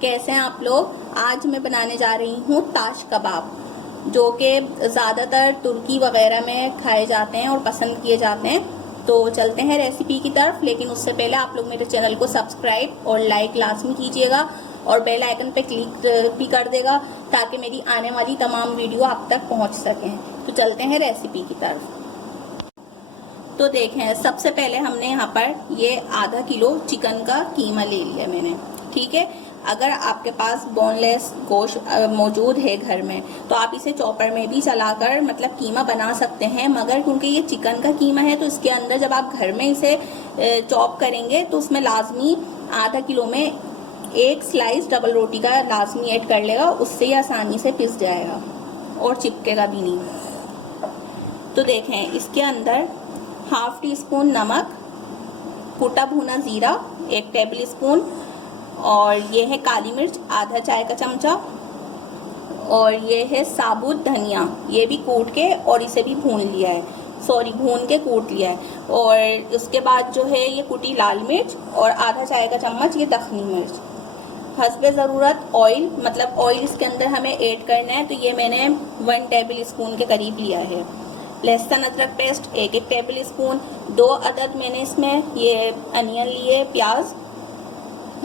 कैसे हैं आप लोग। आज मैं बनाने जा रही हूँ ताश कबाब, जो कि ज़्यादातर तुर्की वगैरह में खाए जाते हैं और पसंद किए जाते हैं। तो चलते हैं रेसिपी की तरफ, लेकिन उससे पहले आप लोग मेरे चैनल को सब्सक्राइब और लाइक लाजमी कीजिएगा और बेल आइकन पे क्लिक भी कर देगा ताकि मेरी आने वाली तमाम वीडियो आप तक पहुँच सकें। तो चलते हैं रेसिपी की तरफ। तो देखें, सबसे पहले हमने यहाँ पर ये आधा किलो चिकन का कीमा ले लिया मैंने। ठीक है, अगर आपके पास बोनलेस गोश्त मौजूद है घर में तो आप इसे चॉपर में भी चलाकर मतलब कीमा बना सकते हैं, मगर क्योंकि ये चिकन का कीमा है तो इसके अंदर जब आप घर में इसे चॉप करेंगे तो उसमें लाजमी आधा किलो में एक स्लाइस डबल रोटी का लाजमी ऐड कर लेगा, उससे ही आसानी से पिस जाएगा और चिपकेगा भी नहीं। तो देखें, इसके अंदर हाफ टी स्पून नमक, कुटा भुना जीरा 1 टेबल स्पून, और ये है काली मिर्च आधा चाय का चमचा, और ये है साबुत धनिया, ये भी कूट के और इसे भी भून लिया है, भून के कूट लिया है। और उसके बाद जो है ये कुटी लाल मिर्च और आधा चाय का चम्मच ये दखनी मिर्च। हस्बे ज़रूरत ऑयल, मतलब ऑयल इसके अंदर हमें ऐड करना है, तो ये मैंने 1 टेबल स्पून के करीब लिया है। लहसुन अदरक पेस्ट 1 टेबल स्पून, 2 अदद मैंने इसमें ये अनियन लिए, प्याज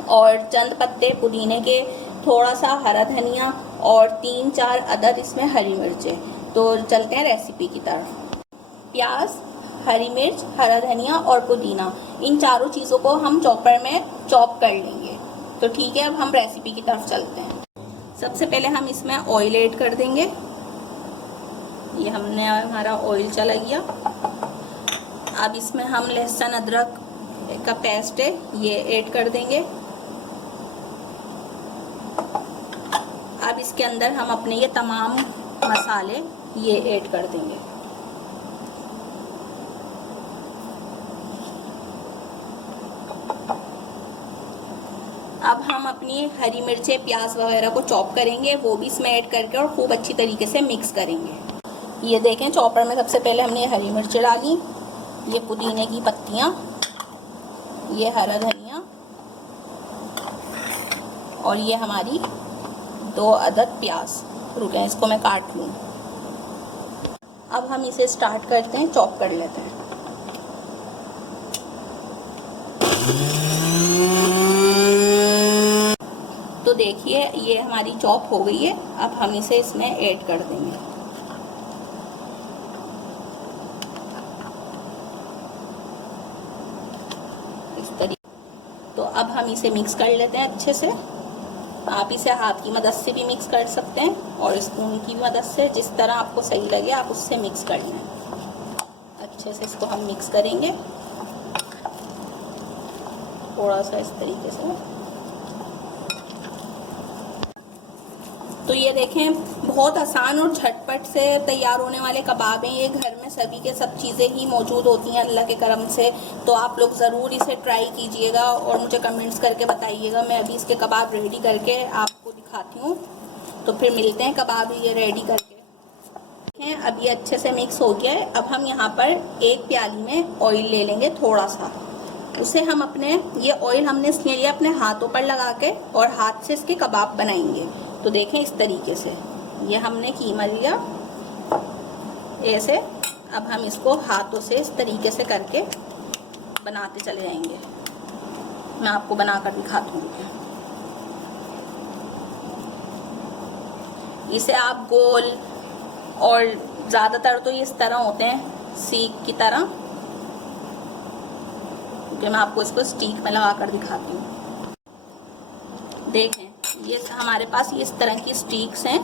और चंद पत्ते पुदीने के, थोड़ा सा हरा धनिया और 3-4 अदद इसमें हरी मिर्चें। तो चलते हैं रेसिपी की तरफ। प्याज, हरी मिर्च, हरा धनिया और पुदीना, इन चारों चीज़ों को हम चॉपर में चॉप कर लेंगे। तो ठीक है, अब हम रेसिपी की तरफ चलते हैं। सबसे पहले हम इसमें ऑयल ऐड कर देंगे। ये हमने हमारा ऑयल चला गया। अब इसमें हम लहसुन अदरक का पेस्ट है ये ऐड कर देंगे। अब इसके अंदर हम अपने ये तमाम मसाले ये ऐड कर देंगे। अब हम अपनी हरी मिर्चें, प्याज वगैरह को चॉप करेंगे, वो भी इसमें ऐड करके और खूब अच्छी तरीके से मिक्स करेंगे। ये देखें, चॉपर में सबसे पहले हमने हरी मिर्चें डाली, ये पुदीने की पत्तियाँ, ये हरा धनिया और ये हमारी 2 अदद प्याज। रुकें, इसको मैं काट लूँ। अब हम इसे स्टार्ट करते हैं, चॉप कर लेते हैं। तो देखिए, ये हमारी चॉप हो गई है। अब हम इसे इसमें ऐड कर देंगे। तो अब हम इसे मिक्स कर लेते हैं अच्छे से। आप इसे हाथ की मदद से भी मिक्स कर सकते हैं और स्पून की मदद से, जिस तरह आपको सही लगे आप उससे मिक्स कर लें। अच्छे से इसको हम मिक्स करेंगे, थोड़ा सा इस तरीके से। तो ये देखें, बहुत आसान और झटपट से तैयार होने वाले कबाब हैं ये। घर में सभी के सब चीज़ें ही मौजूद होती हैं अल्लाह के करम से। तो आप लोग ज़रूर इसे ट्राई कीजिएगा और मुझे कमेंट्स करके बताइएगा। मैं अभी इसके कबाब रेडी करके आपको दिखाती हूँ, तो फिर मिलते हैं कबाब ये रेडी करके। देखें, अब ये अच्छे से मिक्स हो गया है। अब हम यहाँ पर एक प्याली में ऑयल ले लेंगे, थोड़ा सा। उसे हम अपने, ये ऑयल हमने इसलिए लिया अपने हाथों पर लगा के, और हाथ से इसके कबाब बनाएंगे। तो देखें, इस तरीके से ये हमने कीमा लिया ऐसे। अब हम इसको हाथों से इस तरीके से करके बनाते चले जाएंगे। मैं आपको बनाकर दिखाती हूँ। इसे आप गोल, और ज़्यादातर तो ये इस तरह होते हैं सीख की तरह, क्योंकि मैं आपको इसको स्टिक में लगा कर दिखाती हूँ। देखें, ये हमारे पास ये इस तरह की स्टिक्स हैं।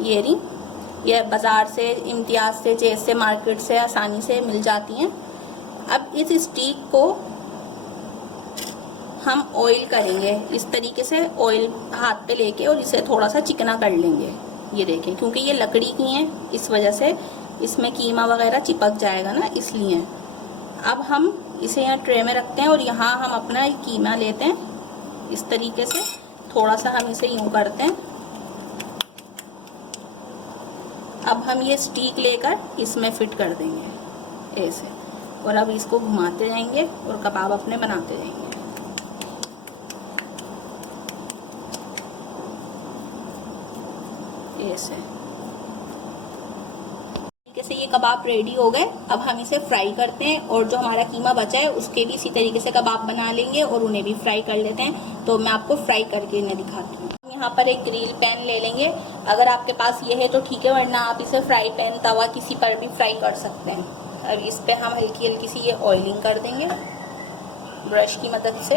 ये रही, ये बाज़ार से, इम्तियाज़ से, जैसे मार्केट से आसानी से मिल जाती हैं। अब इस स्टिक को हम ऑयल करेंगे इस तरीके से, ऑयल हाथ पे लेके, और इसे थोड़ा सा चिकना कर लेंगे। ये देखें, क्योंकि ये लकड़ी की हैं इस वजह से इसमें कीमा वगैरह चिपक जाएगा ना, इसलिए। अब हम इसे यहाँ ट्रे में रखते हैं और यहाँ हम अपना कीमा लेते हैं इस तरीके से। थोड़ा सा हम इसे यूं करते हैं। अब हम ये स्टिक लेकर इसमें फिट कर देंगे ऐसे, और अब इसको घुमाते जाएंगे और कबाब अपने बनाते जाएंगे। से ये कबाब रेडी हो गए। अब हम इसे फ्राई करते हैं और जो हमारा कीमा बचा है उसके भी इसी तरीके से कबाब बना लेंगे और उन्हें भी फ्राई कर लेते हैं। तो मैं आपको फ्राई करके इन्हें दिखाती हूँ। यहाँ पर एक ग्रिल पैन ले लेंगे, अगर आपके पास ये है तो ठीक है, वरना आप इसे फ्राई पैन तवा किसी पर भी फ्राई कर सकते हैं। अब इस पे हम हल्की हल्की सी ये ऑयलिंग कर देंगे ब्रश की मदद से।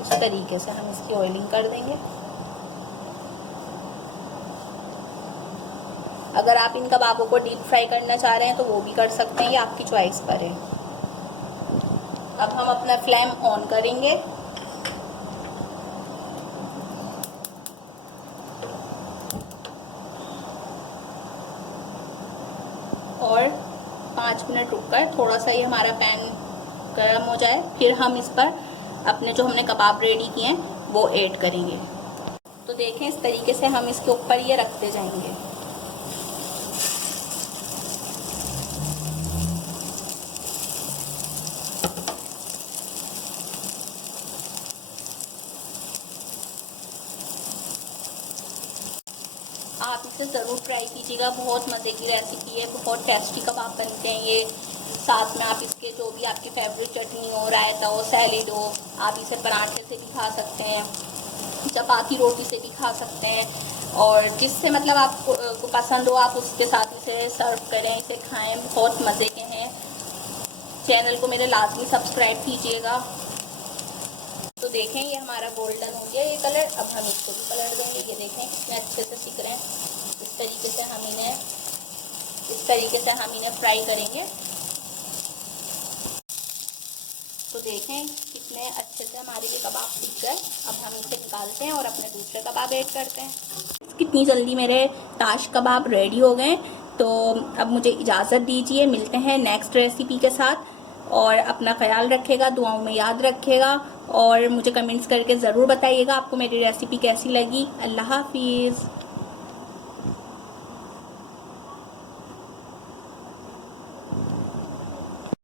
इस तरीके से हम इसकी ऑयलिंग कर देंगे। अगर आप इन कबाबों को डीप फ्राई करना चाह रहे हैं तो वो भी कर सकते हैं, ये आपकी चॉइस पर है। अब हम अपना फ्लेम ऑन करेंगे और 5 मिनट रुककर थोड़ा सा ये हमारा पैन गर्म हो जाए, फिर हम इस पर अपने जो हमने कबाब रेडी किए हैं वो ऐड करेंगे। तो देखें इस तरीके से हम इसके ऊपर ये रखते जाएंगे। आप इसे ज़रूर ट्राई कीजिएगा, बहुत मज़े की रेसिपी है, बहुत टेस्टी कबाब बनते हैं ये। साथ में आप इसके जो भी आपकी फेवरेट चटनी हो, रायता हो, सैलेड हो, आप इसे पराठे से भी खा सकते हैं, चपाती रोटी से भी खा सकते हैं, और जिससे मतलब आपको पसंद हो आप उसके साथ इसे सर्व करें, इसे खाएं, बहुत मज़े के हैं। चैनल को मेरे लाजमी सब्सक्राइब कीजिएगा। तो देखें ये हमारा गोल्डन हो गया ये कलर। अब हम इसको भी पलट देंगे। ये देखें कितने अच्छे से सिक रहे हैं। इस तरीके से हम इन्हें फ्राई करेंगे। तो देखें कितने अच्छे से हमारे ये कबाब सिक गए। अब हम इसे निकालते हैं और अपने दूसरे कबाब ऐड करते हैं। कितनी जल्दी मेरे ताश कबाब रेडी हो गए। तो अब मुझे इजाज़त दीजिए, मिलते हैं नेक्स्ट रेसिपी के साथ। और अपना ख्याल रखिएगा, दुआओं में याद रखिएगा, और मुझे कमेंट्स करके ज़रूर बताइएगा आपको मेरी रेसिपी कैसी लगी। अल्लाह हाफिज़।